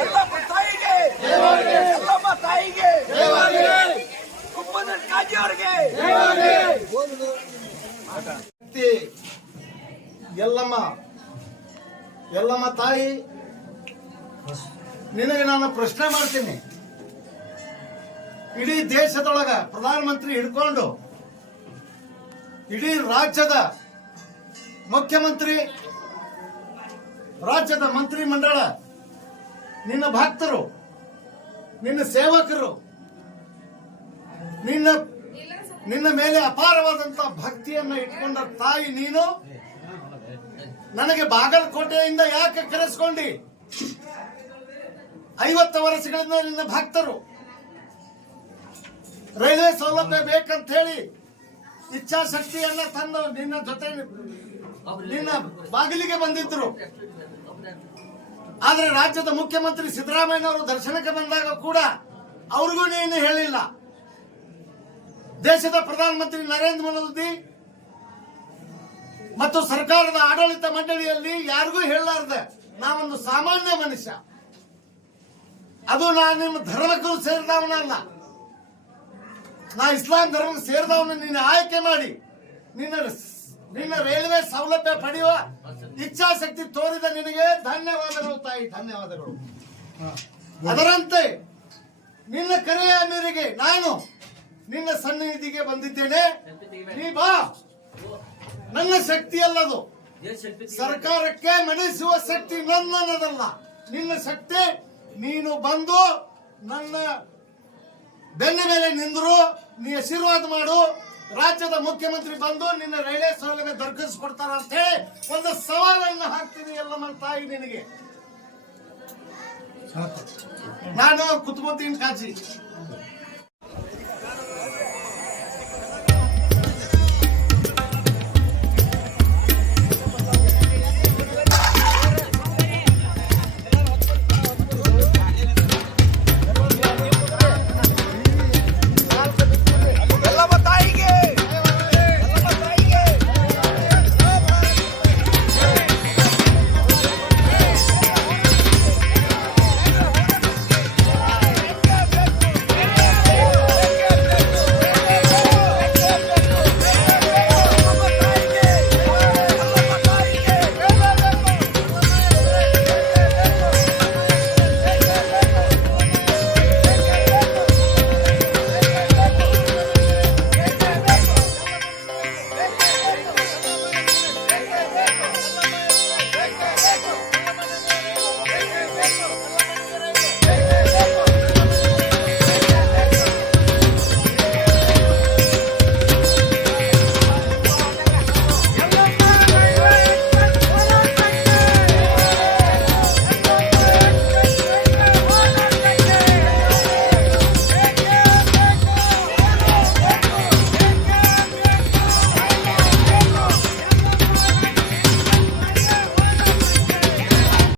ಎಲ್ಲಮ್ಮ ತಾಯಿಗೆ ಎಲ್ಲಮ್ಮ ತಾಯಿಗೆ ಎಲ್ಲಮ್ಮ ಎಲ್ಲಮ್ಮ ತಾಯಿ, ನಿನಗೆ ನಾನು ಪ್ರಶ್ನೆ ಮಾಡ್ತೀನಿ. ಇಡೀ ದೇಶದೊಳಗ ಪ್ರಧಾನಮಂತ್ರಿ ಹಿಡ್ಕೊಂಡು, ಇಡೀ ರಾಜ್ಯದ ಮುಖ್ಯಮಂತ್ರಿ ರಾಜ್ಯದ ಮಂತ್ರಿ ಮಂಡಳ, ನಿನ್ನ ಭಕ್ತರು, ನಿನ್ನ ಸೇವಕರು, ನಿನ್ನ ನಿನ್ನ ಮೇಲೆ ಅಪಾರವಾದಂತ ಭಕ್ತಿಯನ್ನ ಇಟ್ಕೊಂಡ ತಾಯಿ ನೀನು. ನನಗೆ ಬಾಗಲಕೋಟೆಯಿಂದ ಯಾಕೆ ಕರೆಸ್ಕೊಂಡಿ? ಐವತ್ತು ವರ್ಷಗಳಿಂದ ನಿನ್ನ ಭಕ್ತರು. ರೈಲ್ವೆ ಸೌಲಭ್ಯ ಬೇಕಂತ ಹೇಳಿ ಇಚ್ಛಾಶಕ್ತಿಯನ್ನ ತಂದು ನಿನ್ನ ಜೊತೆ, ನಿನ್ನ ಬಾಗಿಲಿಗೆ ಬಂದಿದ್ರು. ಆದ್ರೆ ರಾಜ್ಯದ ಮುಖ್ಯಮಂತ್ರಿ ಸಿದ್ದರಾಮಯ್ಯನವರು ದರ್ಶನಕ್ಕೆ ಬಂದಾಗ ಕೂಡ ಅವ್ರಿಗೂ ನೀನು ಹೇಳಿಲ್ಲ. ದೇಶದ ಪ್ರಧಾನಮಂತ್ರಿ ನರೇಂದ್ರ ಮೋದಿ ಮತ್ತು ಸರ್ಕಾರದ ಆಡಳಿತ ಮಂಡಳಿಯಲ್ಲಿ ಯಾರಿಗೂ ಹೇಳಲಾರ್ದೆ ನಾವೊಂದು ಸಾಮಾನ್ಯ ಮನುಷ್ಯ. ಅದು ನಾನು ನಿಮ್ಮ ಧರ್ಮಕ್ಕೂ ಸೇರಿದವನಲ್ಲ. ನಾ ಇಸ್ಲಾಂ ಧರ್ಮಕ್ಕೆ ಸೇರಿದವನ ನೀನು ಆಯ್ಕೆ ಮಾಡಿ. ನಿನ್ನ ನಿನ್ನ ರೈಲ್ವೆ ಸೌಲಭ್ಯ ಪಡೆಯುವ ಇಚ್ಛಾಶಕ್ತಿ ತೋರಿದ ನಿನಗೆ ಧನ್ಯವಾದಗಳು ತಾಯಿ ಧನ್ಯವಾದಗಳು. ಅದರಂತೆ ನಿನ್ನ ಕರೆಯ ಮೇರೆಗೆ ನಾನು ನಿನ್ನ ಸನ್ನಿಧಿಗೆ ಬಂದಿದ್ದೇನೆ. ನೀ ಬಾ. ನನ್ನ ಶಕ್ತಿ ಅಲ್ಲದು. ಸರ್ಕಾರಕ್ಕೆ ನಡೆಸುವ ಶಕ್ತಿ ನನ್ನದಲ್ಲ. ನಿನ್ನ ಶಕ್ತಿ ನೀನು ಬಂದು ನನ್ನ ಬೆನ್ನ ಮೇಲೆ ನಿಂದರು ನೀ ಆಶೀರ್ವಾದ ಮಾಡು. ರಾಜ್ಯದ ಮುಖ್ಯಮಂತ್ರಿ ಬಂದು ನಿನ್ನ ರೈಲ್ವೆ ಸೌಲಭ್ಯ ದೊರಕಿಸ್ಕೊಡ್ತಾರ ಅಂತ ಹೇಳಿ ಒಂದು ಸವಾಲನ್ನು ಹಾಕ್ತೀನಿ ಎಲ್ಲಮ್ಮ ತಾಯಿ ನಿನಗೆ. ನಾನು ಕುತ್ಮುದ್ದೀನ್ ಕಾಜಿ.